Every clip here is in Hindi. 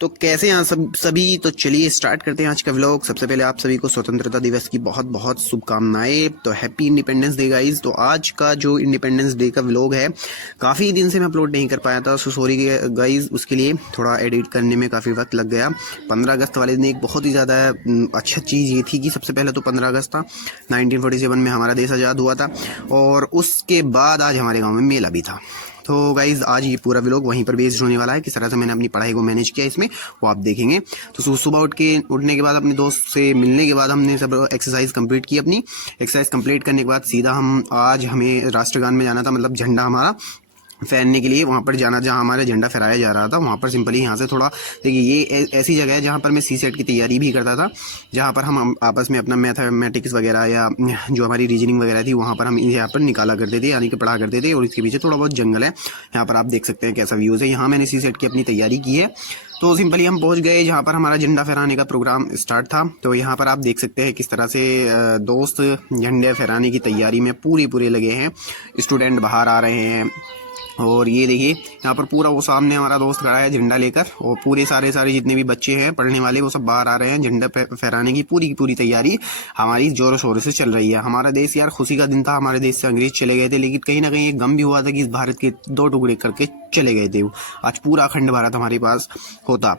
तो कैसे हैं सब सभी। तो चलिए स्टार्ट करते हैं आज का व्लॉग। सबसे पहले आप सभी को स्वतंत्रता दिवस की बहुत बहुत शुभकामनाएं। तो हैप्पी इंडिपेंडेंस डे गाइज। तो आज का जो इंडिपेंडेंस डे का व्लॉग है काफ़ी दिन से मैं अपलोड नहीं कर पाया था, सो सॉरी गाइज। उसके लिए थोड़ा एडिट करने में काफ़ी वक्त लग गया। 15 अगस्त वाले दिन एक बहुत ही ज़्यादा अच्छा चीज़ ये थी कि सबसे पहले तो 15 अगस्त था, 1947 में हमारा देश आज़ाद हुआ था, और उसके बाद आज हमारे गाँव में मेला भी था। तो गाइज आज ये पूरा व्लॉग वहीं पर बेस्ड होने वाला है, किस तरह से मैंने अपनी पढ़ाई को मैनेज किया इसमें वो आप देखेंगे। तो सुबह उठने के बाद अपने दोस्त से मिलने के बाद हमने सब एक्सरसाइज कंप्लीट की। अपनी एक्सरसाइज कंप्लीट करने के बाद सीधा हमें राष्ट्रगान में जाना था, मतलब झंडा हमारा फहरने के लिए वहाँ पर जाना, जहाँ हमारा झंडा फहराया जा रहा था। वहाँ पर सिंपली यहाँ से थोड़ा देखिए, ये ऐसी जगह है जहाँ पर मैं सीसेट की तैयारी भी करता था, जहाँ पर हम आपस में अपना मैथमेटिक्स वगैरह या जो हमारी रीजनिंग वगैरह थी वहाँ पर हम यहाँ पर निकाला करते थे, यानी कि पढ़ा करते थे। और इसके पीछे थोड़ा बहुत जंगल है, यहाँ पर आप देख सकते हैं कैसा व्यूज़ है। यहाँ मैंने सीसेट की अपनी तैयारी की है। तो सिंपली हम पहुंच गए जहाँ पर हमारा झंडा फहराने का प्रोग्राम स्टार्ट था। तो यहाँ पर आप देख सकते हैं किस तरह से दोस्त झंडे फहराने की तैयारी में पूरे लगे हैं। स्टूडेंट बाहर आ रहे हैं, और ये देखिए यहाँ पर पूरा वो सामने हमारा दोस्त खड़ा है झंडा लेकर, और पूरे सारे जितने भी बच्चे हैं पढ़ने वाले वो सब बाहर आ रहे हैं। झंडा फहराने की पूरी तैयारी हमारी जोरों शोरों से चल रही है। हमारा देश यार खुशी का दिन था, हमारे देश से अंग्रेज चले गए थे, लेकिन कहीं ना कहीं एक गम भी हुआ था कि इस भारत के 2 टुकड़े करके चले गए थे। आज पूरा अखंड भारत हमारे पास होता।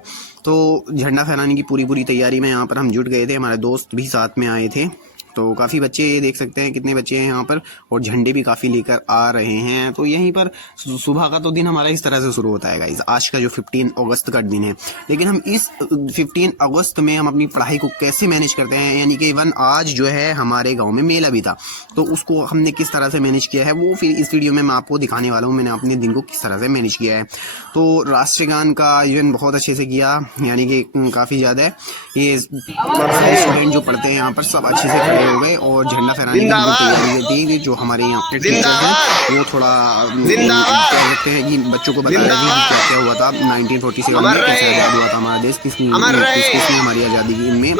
तो झंडा फहराने की पूरी तैयारी में यहाँ पर हम जुट गए थे, हमारे दोस्त भी साथ में आए थे। तो काफ़ी बच्चे, ये देख सकते हैं कितने बच्चे हैं यहाँ पर, और झंडे भी काफ़ी लेकर आ रहे हैं। तो यहीं पर सुबह का तो दिन हमारा इस तरह से शुरू होता है गाइस, आज का जो 15 अगस्त का दिन है। लेकिन हम इस 15 अगस्त में हम अपनी पढ़ाई को कैसे मैनेज करते हैं, यानी कि इवन आज जो है हमारे गाँव में मेला भी था, तो उसको हमने किस तरह से मैनेज किया है वो फिर इस वीडियो में मैं आपको दिखाने वाला हूँ। मैंने अपने दिन को किस तरह से मैनेज किया है। तो राष्ट्रगान का आयोजन बहुत अच्छे से किया, यानी कि काफ़ी ज़्यादा ये स्टूडेंट जो पढ़ते हैं यहाँ पर सब अच्छे से खड़े हो गए, और झंडा फहराने की तैयारी थी। जो हमारे यहाँ पे टीचर्स हैं वो थोड़ा कह सकते हैं कि बच्चों को बता रहे थे कि क्या क्या हुआ था 1947 में, कैसे आज़ाद हुआ था हमारा देश, किसने हमारी आज़ादी की इनमें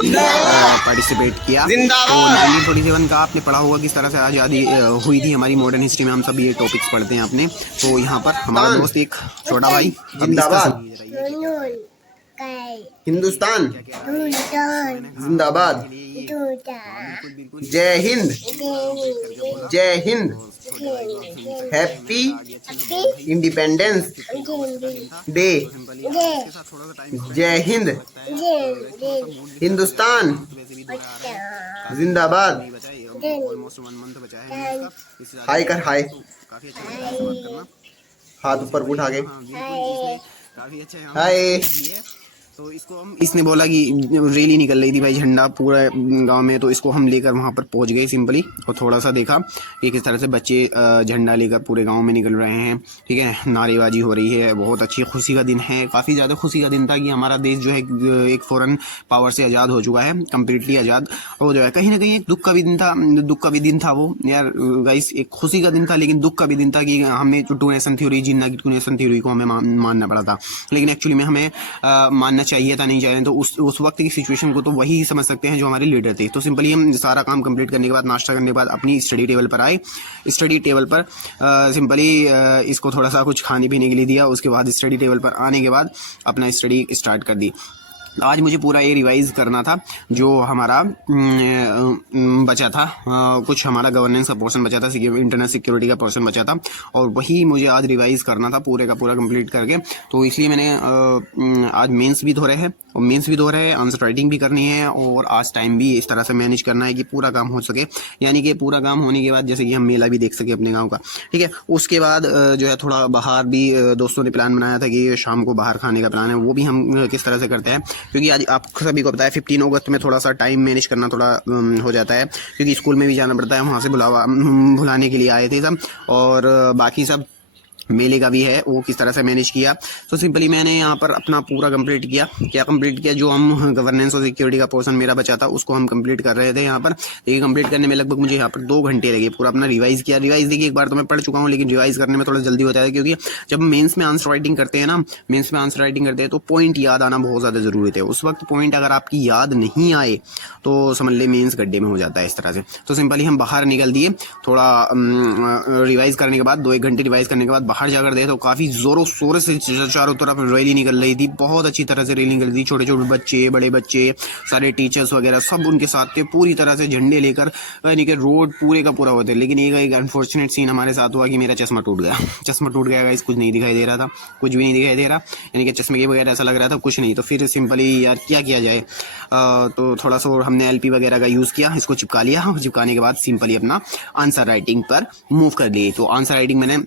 पार्टिसिपेट किया। तो 1947 का आपने पढ़ा होगा किस तरह से आज़ादी हुई थी हमारी। मॉडर्न हिस्ट्री में हम सब ये टॉपिक्स पढ़ते हैं अपने। तो यहाँ पर हमारा दोस्त एक छोटा भाई, हिंदुस्तान जिंदाबाद, जय हिंद, जय हिंद, हैप्पी इंडिपेंडेंस डे, जय हिंद, हिंदुस्तान जिंदाबाद। हाय कर, हाय, हाथ ऊपर उठा के काफी अच्छा हाय। तो इसने बोला कि रैली निकल रही थी भाई, झंडा पूरा गांव में, तो इसको हम लेकर वहां पर पहुंच गए सिंपली, और थोड़ा सा देखा कि किस तरह से बच्चे झंडा लेकर पूरे गांव में निकल रहे हैं। ठीक है, नारेबाजी हो रही है, बहुत अच्छी खुशी का दिन है, काफ़ी ज़्यादा खुशी का दिन था कि हमारा देश जो है एक फॉरेन पावर से आज़ाद हो चुका है, कम्प्लीटली आज़ाद हो जो है। कहीं ना कहीं एक दुख का भी दिन था वो यार गाइस। एक खुशी का दिन था लेकिन दुख का भी दिन था कि हमें टू नेशन थ्योरी, जिन्ना की टू नेशन थ्योरी को हमें मानना पड़ा था, लेकिन एक्चुअली में हमें मानना चाहिए था, नहीं चाहिए। तो उस वक्त की सिचुएशन को तो वही समझ सकते हैं जो हमारे लीडर थे। तो सिंपली हम सारा काम कंप्लीट करने के बाद, नाश्ता करने के बाद अपनी स्टडी टेबल पर आए। स्टडी टेबल पर सिंपली इसको थोड़ा सा कुछ खाने पीने के लिए दिया। उसके बाद स्टडी टेबल पर आने के बाद अपना स्टडी स्टार्ट कर दी। आज मुझे पूरा ये रिवाइज करना था जो हमारा बचा था, कुछ हमारा गवर्नेंस का पोर्शन बचा था, इंटरनल सिक्योरिटी का पोर्शन बचा था, और वही मुझे आज रिवाइज करना था पूरे का पूरा कंप्लीट करके। तो इसलिए मैंने आज मेंस भी धो रहे हैं, आंसर राइटिंग भी करनी है, और आज टाइम भी इस तरह से मैनेज करना है कि पूरा काम हो सके। यानी कि पूरा काम होने के बाद जैसे कि हम मेला भी देख सके अपने गाँव का। ठीक है, उसके बाद जो है थोड़ा बाहर भी दोस्तों ने प्लान बनाया था कि शाम को बाहर खाने का प्लान है, वो भी हम किस तरह से करते हैं, क्योंकि आज आप सभी को पता है 15 अगस्त में थोड़ा सा टाइम मैनेज करना थोड़ा हो जाता है, क्योंकि स्कूल में भी जाना पड़ता है, वहाँ से बुलाने के लिए आए थे सब, और बाकी सब मेले का भी है, वो किस तरह से मैनेज किया। तो सिंपली मैंने यहाँ पर अपना पूरा कंप्लीट किया। क्या कंप्लीट किया, जो हम गवर्नेंस और सिक्योरिटी का पोर्शन मेरा बचा था उसको हम कंप्लीट कर रहे थे यहाँ पर। देखिए कंप्लीट करने में लगभग मुझे यहाँ पर 2 घंटे लगे। पूरा अपना रिवाइज किया। रिवाइज देखिए एक बार तो मैं पढ़ चुका हूँ, लेकिन रिवाइज करने में थोड़ा जल्दी होता है, क्योंकि जब मेंस में आंसर राइटिंग करते हैं ना, तो पॉइंट याद आना बहुत ज़्यादा ज़रूरी है। उस वक्त पॉइंट अगर आपकी याद नहीं आए तो समझ ले मेंस गड्ढे में हो जाता है इस तरह से। तो सिंपली हम बाहर निकल दिए, थोड़ा रिवाइज करने के बाद 2-1 घंटे रिवाइज करने के बाद बाहर बाहर जाकर देखा तो काफ़ी ज़ोरों शोरों से चारों तरफ रैली निकल रही थी, बहुत अच्छी तरह से रैली निकल रही थी। छोटे छोटे बच्चे, बड़े बच्चे, सारे टीचर्स वगैरह सब उनके साथ थे, पूरी तरह से झंडे लेकर यानी कि रोड पूरे का पूरा होते। लेकिन एक अनफॉर्चुनेट सीन हमारे साथ हुआ कि मेरा चश्मा टूट गया। चश्मा टूट गया गाइस, कुछ नहीं दिखाई दे रहा था, कुछ भी नहीं दिखाई दे रहा, यानी कि चश्मे के बगैर ऐसा लग रहा था कुछ नहीं। तो फिर सिंपली यार क्या किया जाए, तो थोड़ा सा हमने एलपी वगैरह का यूज़ किया, इसको चिपका लिया। चिपकाने के बाद सिंपली अपना आंसर राइटिंग पर मूव कर लिए। तो आंसर राइटिंग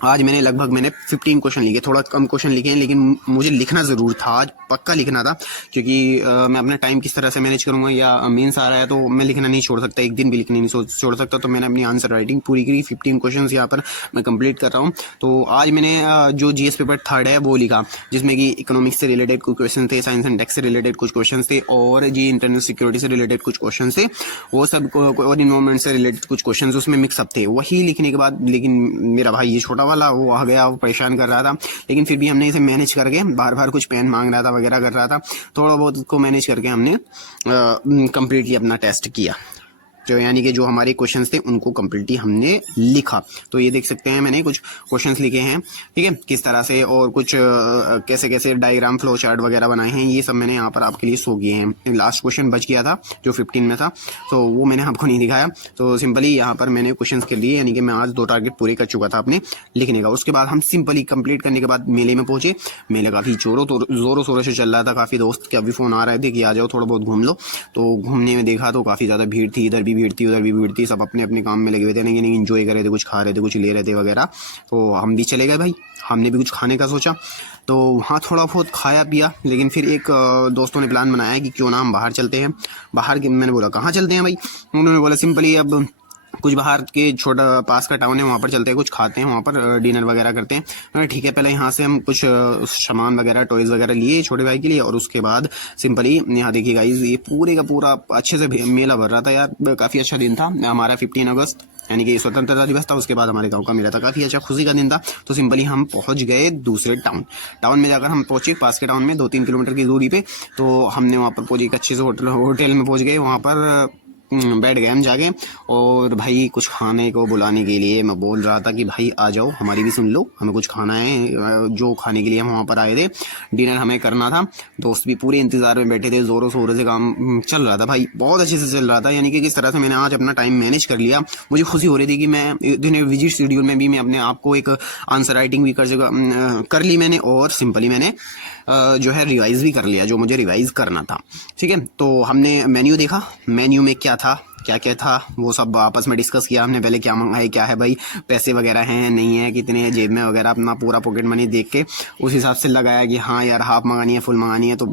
आज मैंने लगभग 15 क्वेश्चन लिखे, थोड़ा कम क्वेश्चन लिखे हैं, लेकिन मुझे लिखना ज़रूर था, आज पक्का लिखना था, क्योंकि मैं अपना टाइम किस तरह से मैनेज करूँगा, या मेंस आ रहा है तो मैं लिखना नहीं छोड़ सकता, एक दिन भी लिखने नहीं छोड़ सकता। तो मैंने अपनी आंसर राइटिंग पूरी करी, 15 क्वेश्चन यहाँ पर मैं कंप्लीट कर रहा हूँ। तो आज मैंने जो जीएस पेपर 3 है वो लिखा, जिसमें कि इकोनॉमिक्स से रिलेटेड कुछ क्वेश्चन थे, साइंस एंड टेक्स से रिलेटेड कुछ क्वेश्चन थे, और जी इंटरनल सिक्योरिटी से रिलेटेड कुछ क्वेश्चन थे, वो सब, और इन्वायरमेंट से रिलेटेड कुछ क्वेश्चन उसमें मिक्सअप थे। वही लिखने के बाद, लेकिन मेरा भाई ये छोटा वाला वो आ गया, वो परेशान कर रहा था, लेकिन फिर भी हमने इसे मैनेज करके, बार बार कुछ पेन मांग रहा था वगैरह कर रहा था, थोड़ा बहुत उसको मैनेज करके हमने कंप्लीटली अपना टेस्ट किया। जो यानी कि जो हमारे क्वेश्चंस थे उनको कंप्लीटली हमने लिखा। तो ये देख सकते हैं मैंने कुछ क्वेश्चंस लिखे हैं, ठीक है, किस तरह से, और कुछ कैसे कैसे डायग्राम फ्लो चार्ट वगैरह बनाए हैं, ये सब मैंने यहाँ पर आपके लिए शो किए हैं। लास्ट क्वेश्चन बच गया था जो 15 में था, तो वो मैंने आपको नहीं दिखाया। तो सिंपली यहाँ पर मैंने क्वेश्चन के लिए, यानी कि मैं आज 2 टारगेट पूरे कर चुका था अपने लिखने का। उसके बाद हम सिंपली कंप्लीट करने के बाद मेले में पहुंचे। मेला काफ़ी जोरों शोरों से चल रहा था, काफ़ी दोस्त के अभी फ़ोन आ रहे थे कि आ जाओ थोड़ा बहुत घूम लो। तो घूमने में देखा तो काफ़ी ज़्यादा भीड़ थी, इधर भी भीड़ थी, उधर भी भीड़ थी, सब अपने अपने काम में लगे हुए थे, नहीं एंजॉय कर रहे थे, कुछ खा रहे थे, कुछ ले रहे थे वगैरह। तो हम भी चले गए भाई, हमने भी कुछ खाने का सोचा, तो वहाँ थोड़ा बहुत खाया पिया। लेकिन फिर एक दोस्तों ने प्लान बनाया कि क्यों ना हम बाहर चलते हैं। बाहर के मैंने बोला कहाँ चलते हैं भाई, उन्होंने बोला सिंपली अब कुछ बाहर के छोटा पास का टाउन है, वहाँ पर चलते हैं, कुछ खाते हैं, वहाँ पर डिनर वगैरह करते हैं। मैंने ठीक है, पहले यहाँ से हम कुछ सामान वगैरह टॉयज़ वगैरह लिए छोटे भाई के लिए, और उसके बाद सिंपली यहाँ देखिए गाइस, ये पूरे का पूरा अच्छे से मेला भर रहा था यार, काफ़ी अच्छा दिन था हमारा। 15 अगस्त यानी कि स्वतंत्रता दिवस था, उसके बाद हमारे गांव का मेला था, काफ़ी अच्छा खुशी का दिन था। तो सिंपली हम पहुंच गए दूसरे टाउन में जाकर हम पहुंचे, पास के टाउन में 2-3 किलोमीटर की दूरी पे। तो हमने वहाँ पर पहुंचे, एक अच्छे से होटल में पहुंच गए, वहाँ पर बैठ गए हम जाके। और भाई कुछ खाने को बुलाने के लिए मैं बोल रहा था कि भाई आ जाओ, हमारी भी सुन लो, हमें कुछ खाना है, जो खाने के लिए हम वहाँ पर आए थे, डिनर हमें करना था। दोस्त भी पूरे इंतज़ार में बैठे थे, ज़ोरों शोरों से काम चल रहा था भाई, बहुत अच्छे से चल रहा था। यानी कि किस तरह से मैंने आज अपना टाइम मैनेज कर लिया, मुझे खुशी हो रही थी कि मैं इतने विजिट शेड्यूल में भी मैं अपने आप को एक आंसर राइटिंग भी कर ली मैंने, और सिंपली मैंने जो है रिवाइज़ भी कर लिया जो मुझे रिवाइज़ करना था, ठीक है। तो हमने मेन्यू देखा, मेन्यू में क्या था, क्या क्या था, वो सब आपस में डिस्कस किया हमने। पहले क्या मंगाए, क्या है भाई, पैसे वगैरह हैं नहीं है, कितने हैं जेब में वगैरह, अपना पूरा पॉकेट मनी देख के उस हिसाब से लगाया कि हाँ यार हाफ मंगानी है, फुल मंगानी है। तो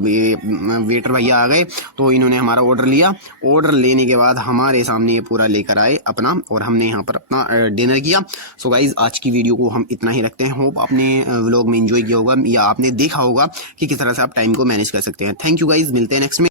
वेटर भैया आ गए, तो इन्होंने हमारा ऑर्डर लिया। ऑर्डर लेने के बाद हमारे सामने ये पूरा लेकर आए अपना, और हमने यहाँ पर अपना डिनर किया। सो गाइज आज की वीडियो को हम इतना ही रखते हैं। होप आपने व्लॉग में एंजॉय किया होगा, या आपने देखा होगा कि किस तरह से आप टाइम को मैनेज कर सकते हैं। थैंक यू गाइज, मिलते हैं नेक्स्ट में।